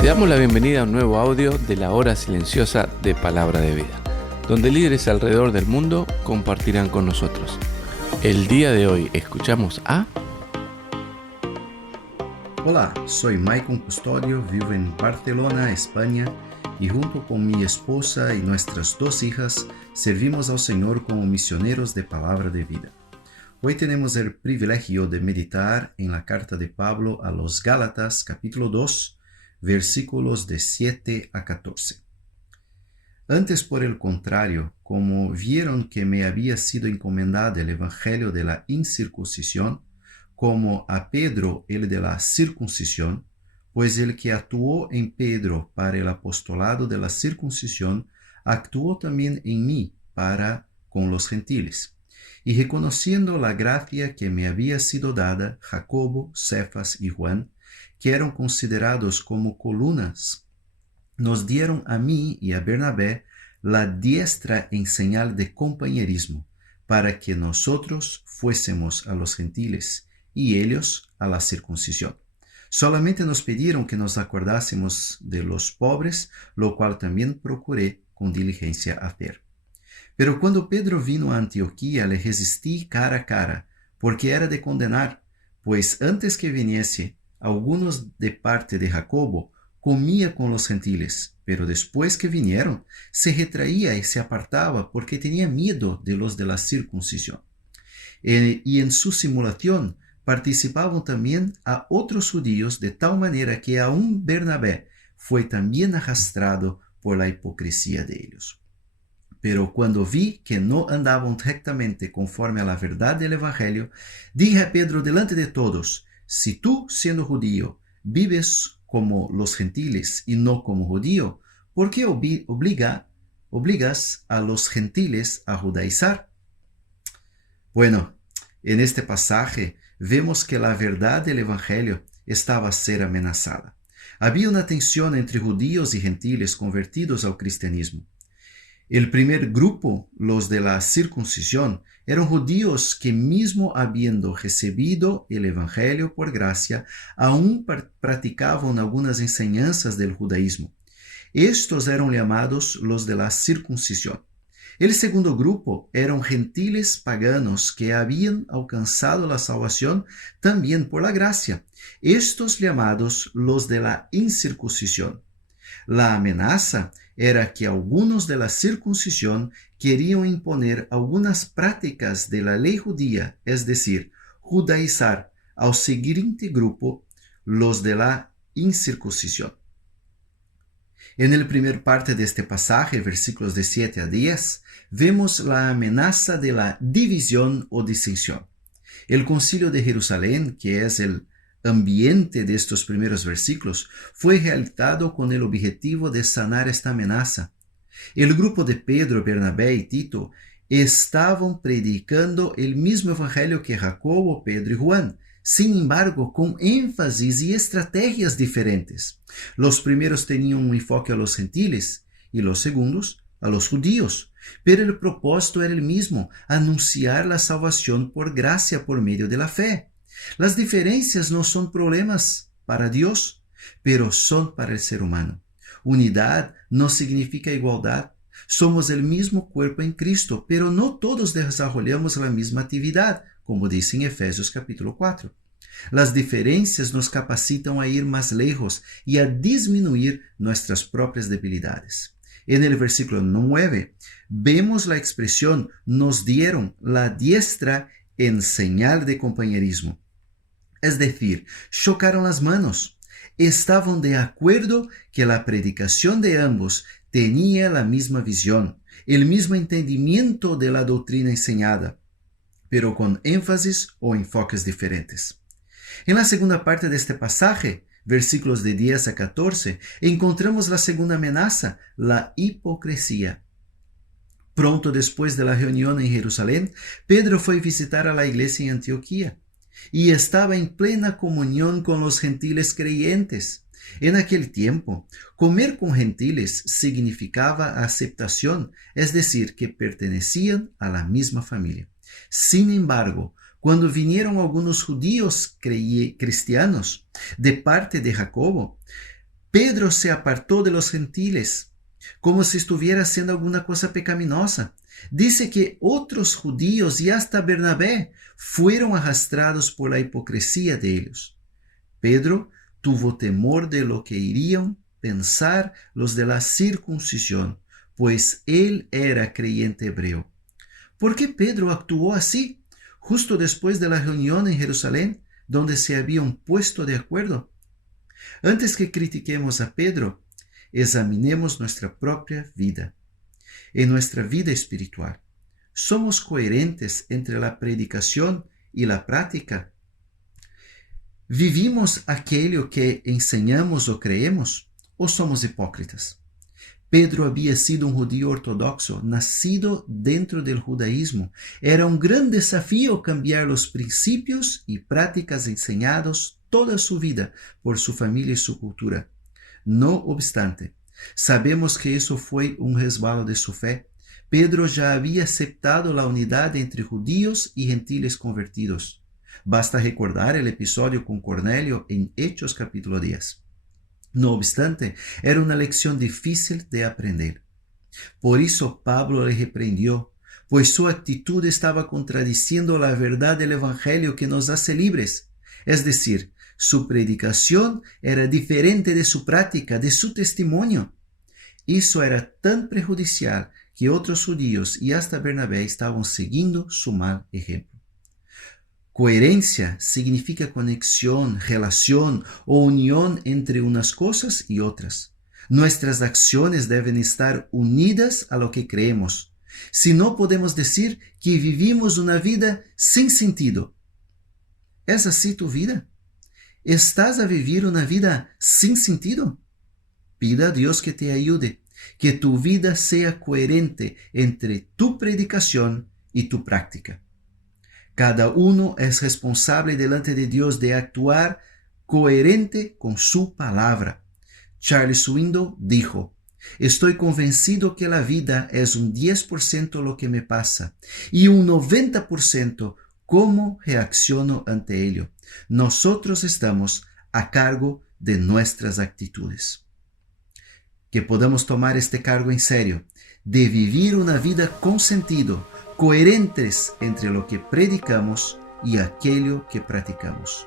Te damos la bienvenida a un nuevo audio de la hora silenciosa de Palabra de Vida, donde líderes alrededor del mundo compartirán con nosotros. El día de hoy escuchamos a... Hola, soy Maicon Custodio, vivo en Barcelona, España, y junto con mi esposa y nuestras dos hijas servimos al Señor como misioneros de Palabra de Vida. Hoy tenemos el privilegio de meditar en la carta de Pablo a los Gálatas, capítulo 2, versículos de 7 a 14. Antes, por el contrario, como vieron que me había sido encomendado el evangelio de la incircuncisión, como a Pedro el de la circuncisión, pues el que actuó en Pedro para el apostolado de la circuncisión, actuó también en mí para con los gentiles. Y reconociendo la gracia que me había sido dada, Jacobo, Cefas y Juan, que eran considerados como columnas, nos dieron a mí y a Bernabé la diestra en señal de compañerismo, para que nosotros fuésemos a los gentiles y ellos a la circuncisión. Solamente nos pidieron que nos acordásemos de los pobres, lo cual también procuré con diligencia hacer. Pero cuando Pedro vino a Antioquía, le resistí cara a cara, porque era de condenar, pues antes que viniese, algunos de parte de Jacobo comía con los gentiles, pero después que vinieron, se retraía y se apartaba porque tenía miedo de los de la circuncisión. Y en su simulación participaban también a otros judíos, de tal manera que aún Bernabé fue también arrastrado por la hipocresía de ellos. Pero cuando vi que no andaban rectamente conforme a la verdad del evangelio, dije a Pedro delante de todos: si tú, siendo judío, vives como los gentiles y no como judío, ¿por qué obligas a los gentiles a judaizar? Bueno, en este pasaje vemos que la verdad del evangelio estaba a ser amenazada. Había una tensión entre judíos y gentiles convertidos al cristianismo. El primer grupo, los de la circuncisión, eran judíos que mismo habiendo recibido el evangelio por gracia, aún practicaban algunas enseñanzas del judaísmo. Estos eran llamados los de la circuncisión. El segundo grupo eran gentiles paganos que habían alcanzado la salvación también por la gracia. Estos llamados los de la incircuncisión. La amenaza era que algunos de la circuncisión querían imponer algunas prácticas de la ley judía, es decir, judaizar al siguiente grupo, los de la incircuncisión. En la primera parte de este pasaje, versículos de 7 a 10, vemos la amenaza de la división o disensión. El Concilio de Jerusalén, que es el ambiente de estos primeros versículos, fue realizado con el objetivo de sanar esta amenaza. El grupo de Pedro, Bernabé y Tito estaban predicando el mismo evangelio que Jacobo, Pedro y Juan, sin embargo, con énfasis y estrategias diferentes. Los primeros tenían un enfoque a los gentiles y los segundos a los judíos, pero el propósito era el mismo: anunciar la salvación por gracia por medio de la fe. Las diferencias no son problemas para Dios, pero son para el ser humano. Unidad no significa igualdad. Somos el mismo cuerpo en Cristo, pero no todos desarrollamos la misma actividad, como dice en Efesios capítulo 4. Las diferencias nos capacitan a ir más lejos y a disminuir nuestras propias debilidades. En el versículo 9 vemos la expresión "nos dieron la diestra en señal de compañerismo". Es decir, chocaron las manos. Estaban de acuerdo que la predicación de ambos tenía la misma visión, el mismo entendimiento de la doctrina enseñada, pero con énfasis o enfoques diferentes. En la segunda parte de este pasaje, versículos de 10 a 14, encontramos la segunda amenaza, la hipocresía. Pronto después de la reunión en Jerusalén, Pedro fue a visitar a la iglesia en Antioquía y estaba en plena comunión con los gentiles creyentes. En aquel tiempo, comer con gentiles significaba aceptación, es decir, que pertenecían a la misma familia. Sin embargo, cuando vinieron algunos judíos cristianos de parte de Jacobo, Pedro se apartó de los gentiles, como si estuviera haciendo alguna cosa pecaminosa. Dice que otros judíos y hasta Bernabé fueron arrastrados por la hipocresía de ellos. Pedro tuvo temor de lo que irían pensar los de la circuncisión, pues él era creyente hebreo. ¿Por qué Pedro actuó así, justo después de la reunión en Jerusalén, donde se habían puesto de acuerdo? Antes que critiquemos a Pedro, examinemos nuestra propia vida. En nuestra vida espiritual, ¿somos coherentes entre la predicación y la práctica? ¿Vivimos aquello que enseñamos o creemos? ¿O somos hipócritas? Pedro había sido un judío ortodoxo, nacido dentro del judaísmo. Era un gran desafío cambiar los principios y prácticas enseñados toda su vida por su familia y su cultura. No obstante, sabemos que eso fue un resbalo de su fe. Pedro ya había aceptado la unidad entre judíos y gentiles convertidos. Basta recordar el episodio con Cornelio en Hechos capítulo 10. No obstante, era una lección difícil de aprender. Por eso Pablo le reprendió, pues su actitud estaba contradiciendo la verdad del Evangelio que nos hace libres. Es decir, su predicación era diferente de su práctica, de su testimonio. Eso era tan perjudicial que otros judíos y hasta Bernabé estaban siguiendo su mal ejemplo. Coherencia significa conexión, relación o unión entre unas cosas y otras. Nuestras acciones deben estar unidas a lo que creemos. Si no, podemos decir que vivimos una vida sin sentido. ¿Es así tu vida? ¿Estás a vivir una vida sin sentido? Pida a Dios que te ayude, que tu vida sea coherente entre tu predicación y tu práctica. Cada uno es responsable delante de Dios de actuar coherente con su palabra. Charles Swindoll dijo, estoy convencido que la vida es un 10% lo que me pasa y un 90% cómo reacciono ante ello. Nosotros estamos a cargo de nuestras actitudes. Que podamos tomar este cargo en serio, de vivir una vida con sentido, coherentes entre lo que predicamos y aquello que practicamos.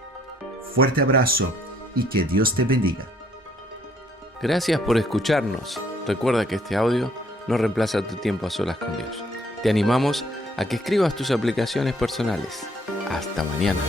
Fuerte abrazo y que Dios te bendiga. Gracias por escucharnos. Recuerda que este audio no reemplaza tu tiempo a solas con Dios. Te animamos a que escribas tus aplicaciones personales. Hasta mañana.